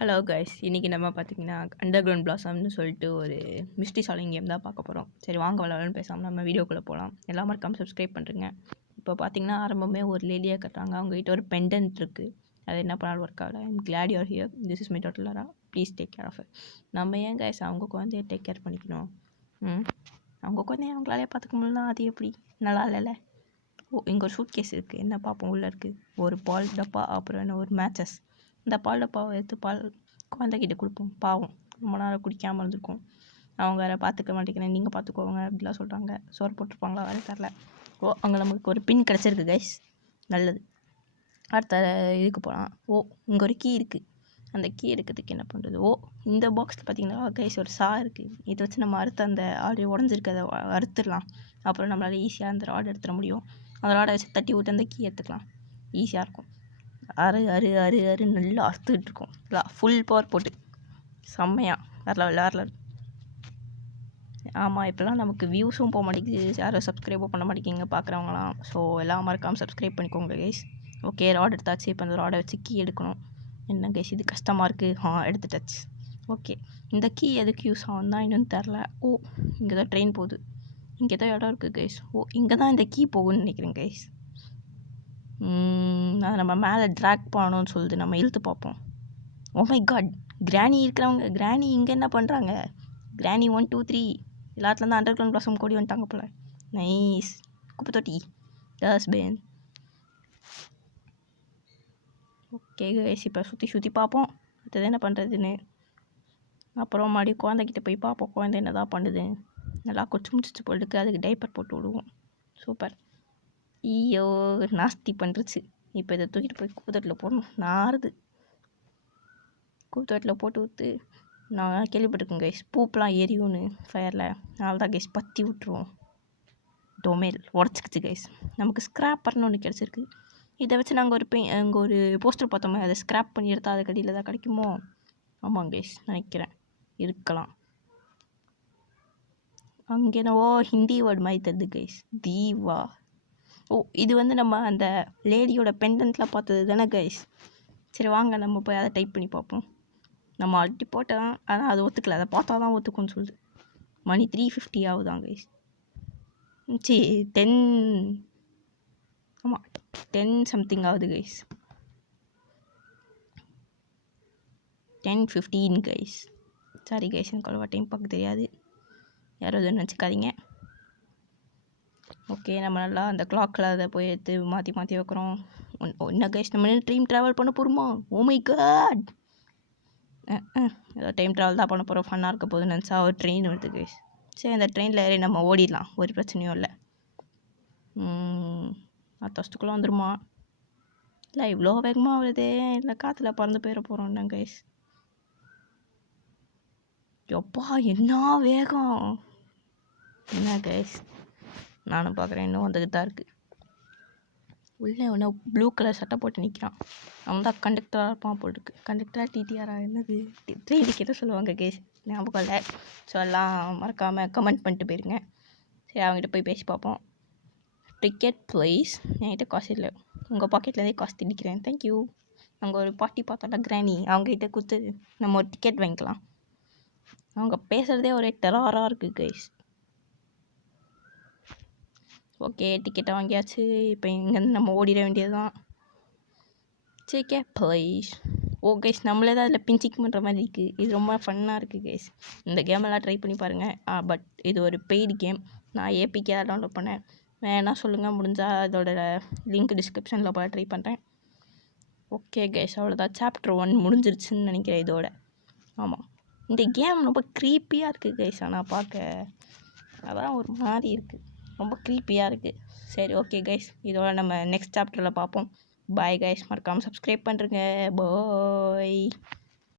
Hello guys, இன்றைக்கி நம்ம பார்த்தீங்கன்னா அண்டர் கிரவுண்ட் பிளாசம்னு சொல்லிட்டு ஒரு மிஸ்ட்ரி சால்விங் கேம் தான் பார்க்க போகிறோம். சரி வாங்க விளாட்னு பேசாமல் நம்ம வீடியோக்குள்ளே போகலாம். எல்லாம் மறக்காமல் சப்ஸ்கிரைப் பண்ணுறேங்க. இப்போ பார்த்தீங்கன்னா ஆரம்பமே ஒரு லேடியாக கட்டுறாங்க. அவங்ககிட்ட ஒரு பெண்டன்ட் இருக்குது. அது என்ன பண்ணாலும் ஒர்க் ஆகலை. I'm glad you're here, this is my டோட்டலரா, please take care of it. நம்ம ஏன் கைஸ் அவங்க குழந்தைய டேக் கேர் பண்ணிக்கணும்? அவங்க குழந்தைய அவங்களாலே பார்த்துக்க முடியல, அது எப்படி? நல்லா இல்லைல்ல. இங்கே ஒரு சூட் கேஸ் இருக்குது. என்ன பார்ப்போம் உள்ளே இருக்குது. ஒரு பால் டப்பா, அப்புறம் என்ன ஒரு மேட்சஸ். இந்த பால் டப்பாவை எடுத்து குழந்தைகிட்ட கொடுப்போம். பாவம் ரொம்ப நேரம் குடிக்காமல் இருந்திருக்கும். அவங்க வேறு பார்த்துக்க மாட்டேங்கிறேன், நீங்கள் பார்த்துக்கோங்க அப்படிலாம் சொல்கிறாங்க. சோறு போட்டிருப்பாங்களா வேறு தரல. அங்கே நமக்கு ஒரு பின் கிடச்சிருக்கு கைஸ், நல்லது. அடுத்த இதுக்கு போகலாம். இங்கே ஒரு கீ இருக்குது. அந்த கீ எடுக்கிறதுக்கு என்ன பண்ணுறது? இந்த பாக்ஸில் பார்த்தீங்கன்னா கைஸ் ஒரு இருக்குது. இதை வச்சு நம்ம அந்த ஆல்ரெடி உடஞ்சிருக்கிறத அறுத்துடலாம். அப்புறம் நம்மளால் ஈஸியாக அந்த ராட் எடுத்துட முடியும். அந்த ராடை வச்சு தட்டி விட்டு அந்த கீ எடுத்துக்கலாம். ஈஸியாக இருக்கும். அரு நல்லா அறுத்துக்கிட்டு இருக்கும். ஃபுல் பவர் போட்டு செம்மையாக வேறு. ஆமாம், இப்போலாம் நமக்கு வியூஸும் போக மாட்டேங்குது, யாரும் சப்ஸ்கிரைபும் பண்ண மாட்டேங்கிங்க பார்க்குறவங்களாம். ஸோ எல்லாம் மறக்காமல் சப்ஸ்கிரைப் பண்ணிக்கோங்க கைஸ். ஓகே, ராட் எடுத்தாச்சு. இப்போ அந்த ராடை வச்சு கீ எடுக்கணும். என்ன கைஸ் இது கஷ்டமாக இருக்குது? எடுத்துட்டாச்சு. ஓகே, இந்த கீ எதுக்கு யூஸ் ஆகும் தான் இன்னும் தெரில. இங்கே தான் ட்ரெயின் போகுது. இங்கே தான் இடம் இருக்குது கைஸ். இங்கே தான் இந்த கீ போகும்னு நினைக்கிறேன் கைஸ். அதை நம்ம மேலே ட்ராக் பண்ணணும்னு சொல்லுது. நம்ம இழுத்து பார்ப்போம். மை காட், கிராணி இருக்கிறவங்க, கிராணி இங்கே என்ன பண்ணுறாங்க? கிராணி 1 2 3 எல்லாத்துலேருந்து அண்டர் கிரவுண்ட் பிளாசம் கூடி வந்துட்டாங்க போல். நைஸ். குப்பை தொட்டி, டஸ்ட்பின். ஓகே கைஸ், இப்போ சுற்றி பார்ப்போம் அடுத்தது என்ன பண்ணுறதுன்னு. அப்புறம் மறுபடியும் குழந்தைகிட்ட போய் பார்ப்போம் குழந்தை என்ன தான் பண்ணுது. நல்லா கொச்சு முடிச்சு போட்டுருக்கு. அதுக்கு டைப்பர் போட்டு விடுவோம். சூப்பர். ஐயோ நாஸ்தி பண்ணுறச்சு. இப்போ இதை தூக்கிட்டு போய் குப்பத்தொட்டில் போடணும். நாறுது. குப்பத்தொட்டில் போட்டு விட்டு நான் கேள்விப்பட்டிருக்கேன் கைஸ், பூப்பெலாம் எரியும்னு ஃபயரில். அதனால தான் கைஸ் பற்றி விட்டுருவோம். டொமேல் உடச்சிக்கிச்சு கைஸ். நமக்கு ஸ்க்ராப்பர்னு ஒன்று கிடச்சிருக்கு. இதை வச்சு நாங்கள் அங்கே ஒரு போஸ்டர் பார்த்தோமே, அதை ஸ்க்ராப் பண்ணி எடுத்தால் அது கடியில் தான் கிடைக்குமோ? ஆமாம் கைஸ், நினைக்கிறேன் இருக்கலாம். அங்கே என்னவோ ஹிந்தி வேர்டு மாதிரி தருது கைஸ், தீவா. இது வந்து நம்ம அந்த லேடியோட பெண்டன்ட்டில் பார்த்தது தானே கைஸ். சரி வாங்க நம்ம போய் அதை டைப் பண்ணி பார்ப்போம். நம்ம அடி போட்டோம், ஆனால் அது ஒத்துக்கல. அதை பார்த்தா தான் ஒத்துக்கும்னு சொல்லுது. மணி 3:50 ஆகுதான் கைஸ். 10 ஆமாம் 10 சம்திங் ஆகுது கைஸ். 10:15 கைஸ். சாரி கைஸ், எனக்கு அவ்வளோவா டைம் பார்க்க தெரியாது, யாரும் எதுவும் நினச்சிக்காதீங்க. ஓகே, நம்ம நல்லா அந்த கிளாக்கில் அதை போய் எடுத்து மாற்றி வைக்கிறோம். என்ன கைஸ், நம்ம டைம் ட்ராவல் பண்ண போகிறோமா? மை காட், ஏதோ டைம் ட்ராவல் தான் பண்ண போகிறோம். ஃபன்னாக இருக்க போகுதுன்னு நினச்சா ஒரு ட்ரெயின் வருது கைஸ். சரி, அந்த ட்ரெயினில் ஏறி நம்ம ஓடிடலாம், ஒரு பிரச்சனையும் இல்லை. அடுத்த வருஷத்துக்குள்ளே வந்துடுமா? இல்லை இவ்வளோ வேகமாக வருதே, இல்லை காற்றுல பறந்து போயிட போகிறோம்னா கைஸ். எப்பா என்ன வேகம்! என்ன கைஸ், நானும் பார்க்குறேன், இன்னும் வந்துட்டு தான் இருக்குது. உள்ளே ஒன்று ப்ளூ கலர் சட்டை போட்டு நிற்கிறான். அவன் தான் கண்டக்டராக இருப்பான் போட்டுருக்கு. கண்டக்டராக டிடிஆராக என்னது ட்ரெயின் டிக்கெட்டாக சொல்லுவாங்க கேஸ், ஞாபகம் இல்லை. ஸோ எல்லாம் மறக்காமல் கமெண்ட் பண்ணிட்டு போயிருங்க. சரி, அவங்ககிட்ட போய் பேசி பார்ப்போம். Ticket please. என்கிட்ட காசு இல்லை, உங்கள் பாக்கெட்லேருந்தே காசு திணிக்கிறேன். தேங்க்யூ. அங்கே ஒரு பாட்டி பார்த்தோம்ல கிராணி, அவங்ககிட்ட கொடுத்து நம்ம ஒரு டிக்கெட் வாங்கிக்கலாம். அவங்க பேசுகிறதே ஒரே டெரராக இருக்குது கைஸ். ஓகே, டிக்கெட்டை வாங்கியாச்சு. இப்போ இங்கேருந்து நம்ம ஓடிட வேண்டியது தான். சரி ப்ளீஸ். கைஸ், நம்மளே தான் அதில் பிஞ்சிக் பண்ணுற மாதிரி இருக்குது. இது ரொம்ப ஃபன்னாக இருக்குது கைஸ். இந்த கேமெல்லாம் ட்ரை பண்ணி பாருங்கள். பட் இது ஒரு பெய்டு கேம். நான் ஏபிகே டவுன்லோட் பண்ணேன். வேணா சொல்லுங்கள், முடிஞ்சால் அதோட லிங்க் டிஸ்கிரிப்ஷனில் போய் ட்ரை பண்ணுறேன். ஓகே கைஸ், அவ்வளோதான். சாப்டர் 1 முடிஞ்சிருச்சுன்னு நினைக்கிறேன் இதோட. ஆமாம், இந்த கேம் ரொம்ப க்ரீப்பியாக இருக்குது கைஸ். ஆனால் பார்க்க அதான் ஒரு மாதிரி இருக்குது, ரொம்ப க்ரீப்பியாக இருக்குது. சரி ஓகே கைஸ், இதோட நம்ம நெக்ஸ்ட் சாப்டரில் பார்ப்போம். பாய் கைஸ், மறக்காமல் சப்ஸ்கிரைப் பண்ணுறேங்க. பாய்.